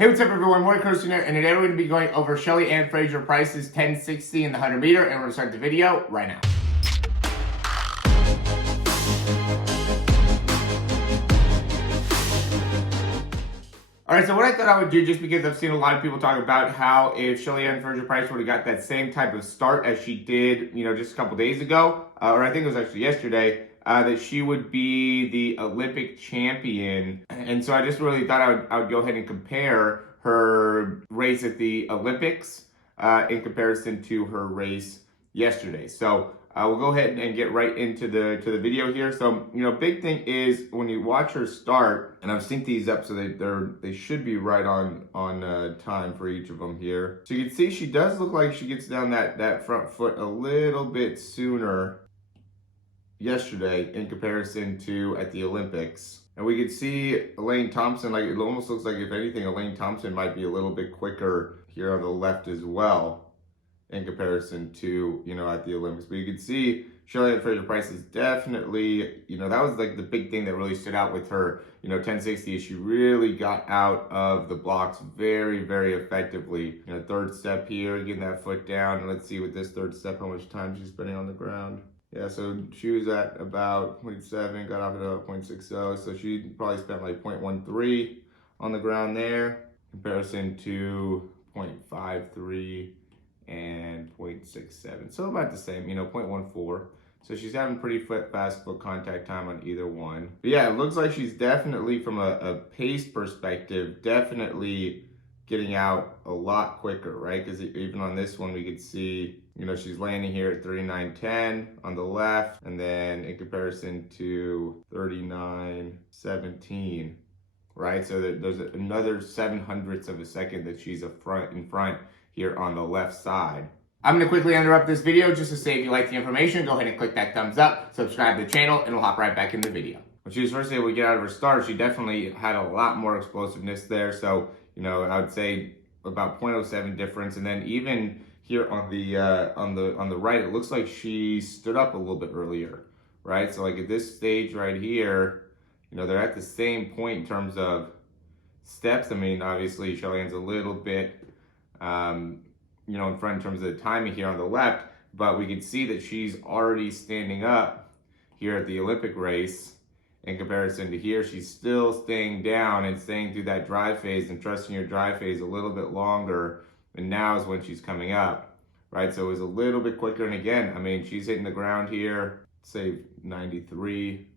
Hey, what's up everyone? Morey Croson here, and today we're going to be going over Shelly-Ann Fraser-Pryce's 10.60 in the 100 meter, and we're going to start the video right now. Alright, so what I thought I would do, just because I've seen a lot of people talk about how if Shelly-Ann Fraser-Pryce would have got that same type of start as she did, just a couple days ago, or I think it was actually yesterday, that she would be the Olympic champion. And so I just really thought I would go ahead and compare her race at the Olympics in comparison to her race yesterday. So we'll go ahead and get right into the video here. So, big thing is when you watch her start, and I've synced these up so they should be right on time for each of them here. So you can see she does look like she gets down that front foot a little bit sooner yesterday in comparison to at the Olympics. And we could see Elaine Thompson, like it almost looks like, if anything, Elaine Thompson might be a little bit quicker here on the left as well in comparison to, at the Olympics. But you can see Shelly-Ann Fraser-Pryce is definitely, that was like the big thing that really stood out with her, 10.60, is she really got out of the blocks very, very effectively. Third step here, getting that foot down. And let's see with this third step how much time she's spending on the ground. Yeah, so she was at about 0.7, got off at about 0.60, so she probably spent like 0.13 on the ground there, comparison to 0.53 and 0.67. So about the same, 0.14. So she's having pretty fast foot contact time on either one. But yeah, it looks like she's definitely, from a pace perspective, definitely getting out a lot quicker, right? Because even on this one, we could see, she's landing here at 39.10 on the left, and then in comparison to 39.17, right? So there's another 7/100ths of a second that she's in front here on the left side. I'm going to quickly interrupt this video just to say, if you like the information, go ahead and click that thumbs up, subscribe to the channel, and we'll hop right back in the video. When she was first able to get out of her start, she definitely had a lot more explosiveness there. So, I would say about 0.07 difference. And then even here on the right, it looks like she stood up a little bit earlier, right? So like at this stage right here, they're at the same point in terms of steps. I mean, obviously Shelly-Ann's a little bit, in front in terms of the timing here on the left, but we can see that she's already standing up here at the Olympic race. In comparison to here, she's still staying down and staying through that drive phase and trusting your drive phase a little bit longer. And now is when she's coming up, right? So it was a little bit quicker. And again, I mean, she's hitting the ground here, say 93,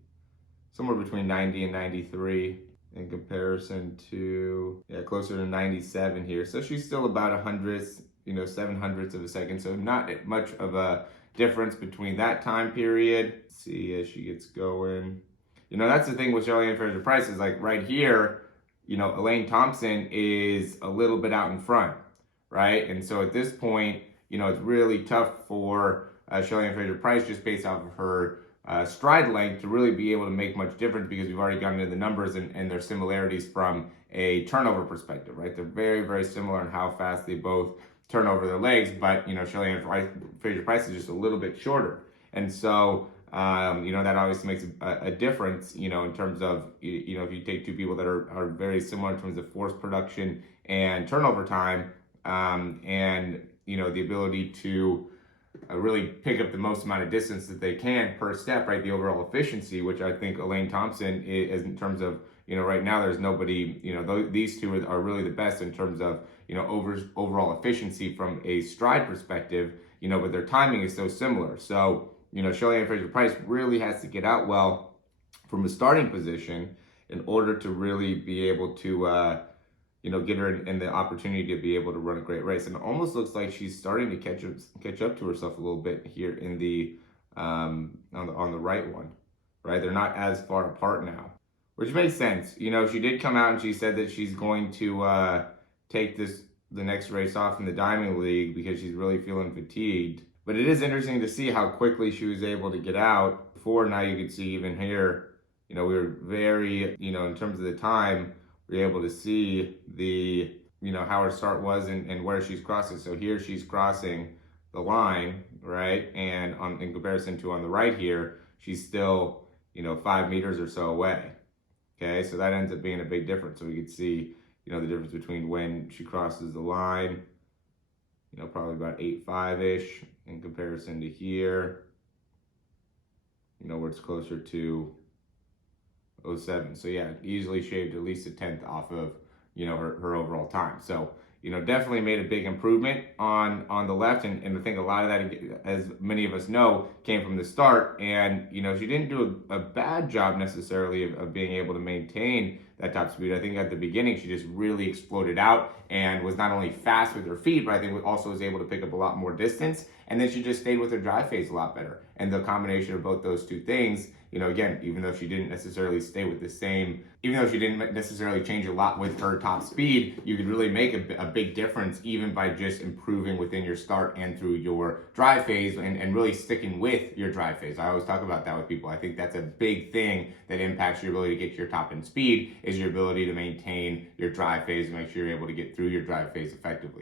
somewhere between 90 and 93 in comparison to, closer to 97 here. So she's still about 7/100ths of a second. So not much of a difference between that time period. Let's see as she gets going. That's the thing with Shelly-Ann Fraser-Pryce, is like right here, Elaine Thompson is a little bit out in front, right? And so at this point, it's really tough for Shelly-Ann Fraser-Pryce, just based off of her stride length, to really be able to make much difference, because we've already gotten into the numbers and their similarities from a turnover perspective, right? They're very, very similar in how fast they both turn over their legs, but, Shelly-Ann Fraser-Pryce is just a little bit shorter. And so, that obviously makes a difference, in terms of, if you take two people that are very similar in terms of force production and turnover time, and, the ability to really pick up the most amount of distance that they can per step, right? The overall efficiency, which I think Elaine Thompson is in terms of, right now there's nobody, these two are really the best in terms of, overall efficiency from a stride perspective, but their timing is so similar. So, Shelly-Ann Fraser-Pryce really has to get out well from a starting position in order to really be able to, get her in the opportunity to be able to run a great race. And it almost looks like she's starting to catch up to herself a little bit here in the on the right one, right? They're not as far apart now, which makes sense. She did come out and she said that she's going to take the next race off in the Diamond League because she's really feeling fatigued. But it is interesting to see how quickly she was able to get out. Before, now you can see even here, we were very, in terms of the time, we were able to see the, how her start was and where she's crossing. So here she's crossing the line, right? And in comparison to on the right here, she's still, 5 meters or so away. Okay, so that ends up being a big difference. So we could see, you know, the difference between when she crosses the line, you know, probably about 8.5-ish in comparison to here, you know, where it's closer to 07. So yeah, easily shaved at least a tenth off of, you know, her overall time. So, you know, definitely made a big improvement on the left. And I think a lot of that, as many of us know, came from the start. And, you know, she didn't do a bad job necessarily of being able to maintain that top speed. I think at the beginning, she just really exploded out and was not only fast with her feet, but I think also was able to pick up a lot more distance. And then she just stayed with her drive phase a lot better. And the combination of both those two things, you know, again, even though she didn't necessarily stay with the same, even though she didn't necessarily change a lot with her top speed, you could really make a big difference even by just improving within your start and through your drive phase and really sticking with your drive phase. I always talk about that with people. I think that's a big thing that impacts your ability to get to your top end speed is your ability to maintain your drive phase and make sure you're able to get through your drive phase effectively.